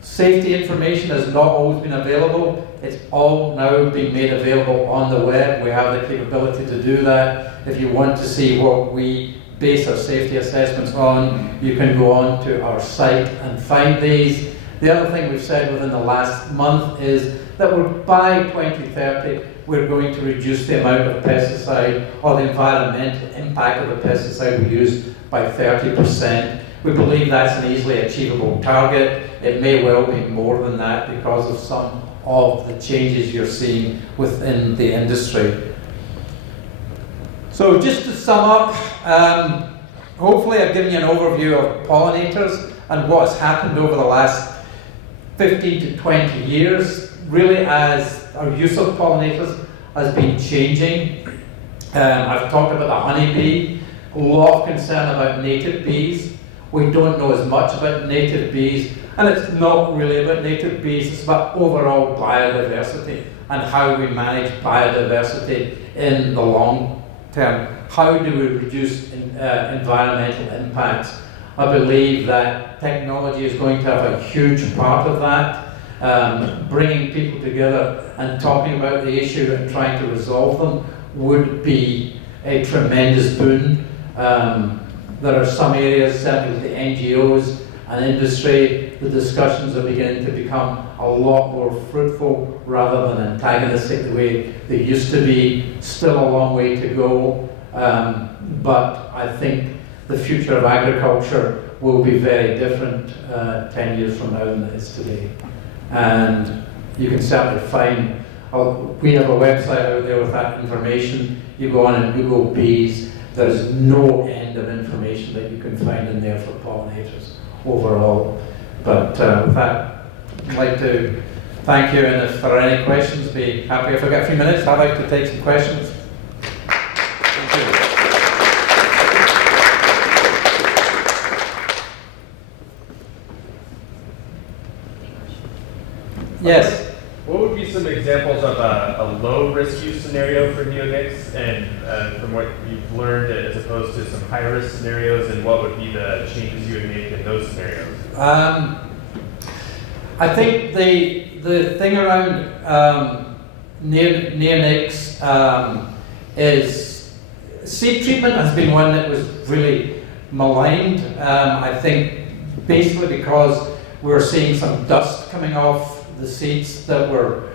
safety information has not always been available. It's all now being made available on the web. We have the capability to do that. If you want to see what we base our safety assessments on, you can go on to our site and find these. The other thing we've said within the last month is that by 2030, we're going to reduce the amount of pesticide or the environmental impact of the pesticide we use by 30%. We believe that's an easily achievable target. It may well be more than that because of some of the changes you're seeing within the industry. So just to sum up, hopefully I've given you an overview of pollinators and what has happened over the last 15 to 20 years, really, as our use of pollinators has been changing. I've talked about the honeybee, a lot of concern about native bees. We don't know as much about native bees, and it's not really about native bees, it's about overall biodiversity and how we manage biodiversity in the long term. How do we reduce environmental impacts? I believe that technology is going to have a huge part of that. Bringing people together and talking about the issue and trying to resolve them would be a tremendous boon. There are some areas, certainly with the NGOs and industry, the discussions are beginning to become a lot more fruitful rather than antagonistic the way they used to be. Still a long way to go, but I think the future of agriculture will be very different 10 years from now than it is today. And you can certainly find, we have a website out there with that information. You go on and Google bees, there's no end of information that you can find in there for pollinators overall. But with that, I'd like to thank you, and if there are any questions, be happy. If I get a few minutes, I'd like to take some questions. Thank you. Yes. some examples of a low-risk use scenario for neonics, and from what you've learned, as opposed to some high-risk scenarios, and what would be the changes you would make in those scenarios? I think the thing around neonics is seed treatment has been one that was really maligned. I think basically because we're seeing some dust coming off the seeds that were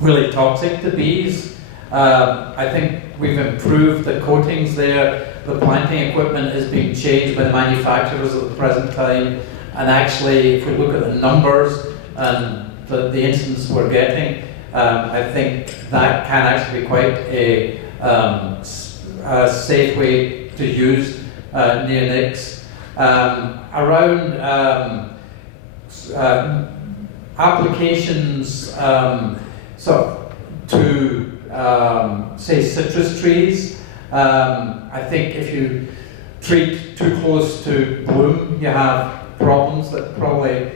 really toxic to bees. I think we've improved the coatings there. The planting equipment is being changed by the manufacturers at the present time. And actually, if we look at the numbers and the incidents we're getting, I think that can actually be quite a safe way to use neonics. Around applications to say citrus trees, I think if you treat too close to bloom, you have problems that probably,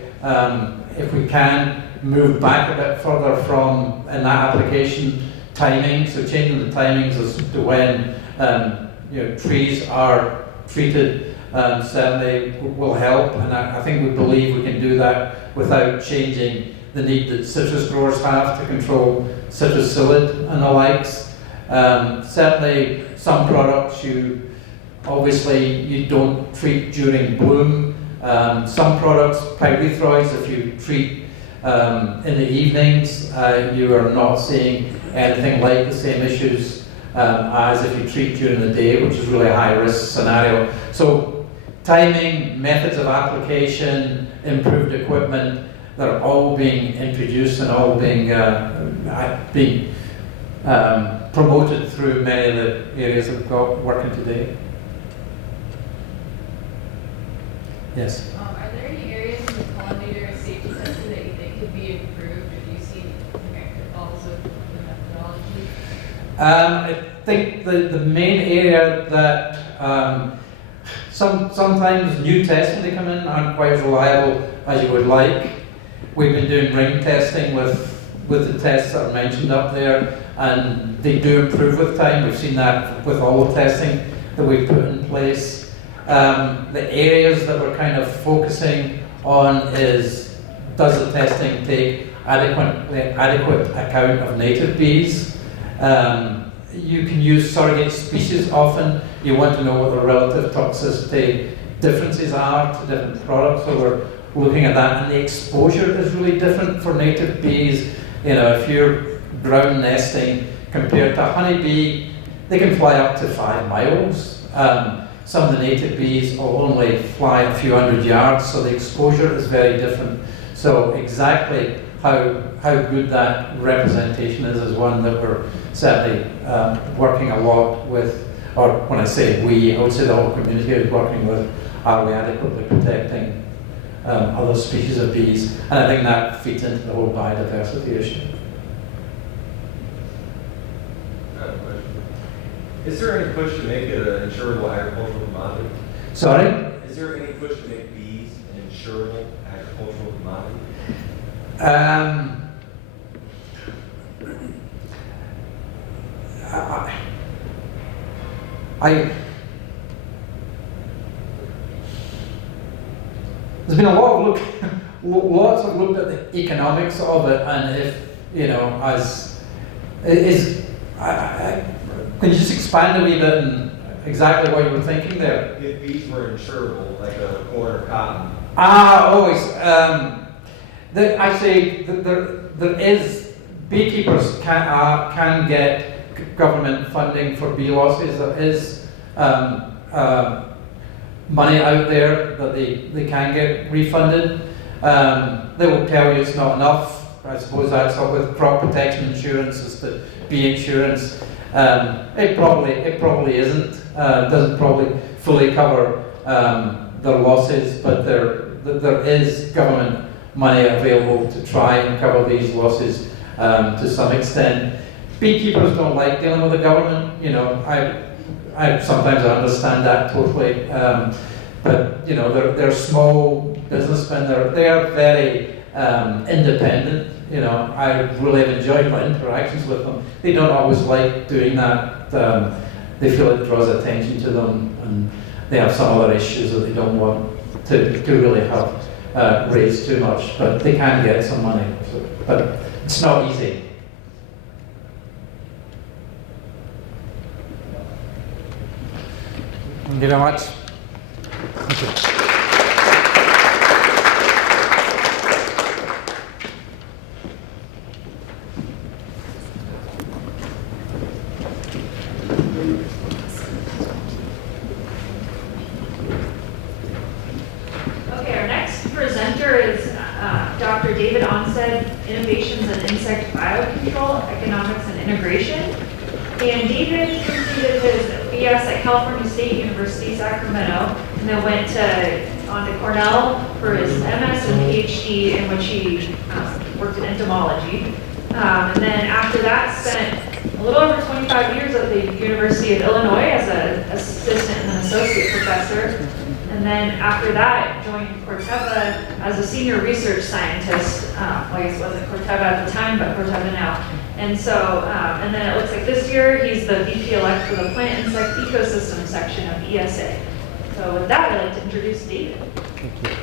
if we can, move back a bit further from in that application timing, so changing the timings as to when trees are treated certainly will help, and I think we believe we can do that without changing the need that citrus growers have to control citrus psyllid and the likes. Certainly some products you don't treat during bloom. Some products, pyrethroids, if you treat in the evenings, you are not seeing anything like the same issues as if you treat during the day, which is really a high risk scenario. So timing, methods of application, improved equipment, they're all being introduced and all being promoted through many of the areas that we've got working today. Yes? Are there any areas in the pollinator safety testing that you think could be improved, or do you see pitfalls with the methodology? I think the main area that sometimes new tests when they come in aren't quite as reliable as you would like. We've been doing ring testing with the tests that are mentioned up there, and they do improve with time. We've seen that with all the testing that we've put in place. The areas that we're kind of focusing on is, does the testing take adequate account of native bees? You can use surrogate species often. You want to know what the relative toxicity differences are to different products, so we're looking at that. And the exposure is really different for native bees. If you're ground nesting compared to a honeybee, they can fly up to 5 miles. Some of the native bees will only fly a few hundred yards, so the exposure is very different. So exactly how good that representation is one that we're certainly working a lot with, or when I say we, I would say the whole community is working with, are we adequately protecting other species of bees? And I think that feeds into the whole biodiversity issue. Is there any push to make it an insurable agricultural commodity? Sorry? Is there any push to make bees an insurable agricultural commodity? There's been lots of looked at the economics of it, and if can you just expand a wee bit on exactly what you were thinking there? If bees were insurable, like a corn or cotton. Always. Actually, there is, beekeepers can get government funding for bee losses. There is money out there that they can get refunded. They will tell you it's not enough. I suppose that's up with crop protection insurance as the bee insurance. It probably isn't. Doesn't probably fully cover their losses, but there is government money available to try and cover these losses to some extent. Beekeepers don't like dealing with the government. I sometimes understand that totally, but they're small businessmen. They are very independent. You know, I really have enjoyed my interactions with them. They don't always like doing that. They feel it draws attention to them, and they have some other issues that they don't want to really have raised too much. But they can get some money, but it's not easy. Thank you very much. Thank you. Okay, our next presenter is Dr. David Onsted, Innovations in Insect Biocontrol, Economics and Integration. And David completed his BS at California State University, Sacramento, and then went on to Cornell for his MS and PhD, in which he worked in entomology. And then after that, spent a little over 25 years at the University of Illinois as an assistant and an associate professor. And then after that, joined Corteva as a senior research scientist. Well, I guess it wasn't Corteva at the time, but Corteva now. And so, and then it looks like this year, he's the VP-elect for the Plant Insect Ecosystem section of ESA. So with that, I'd like to introduce David. Thank you.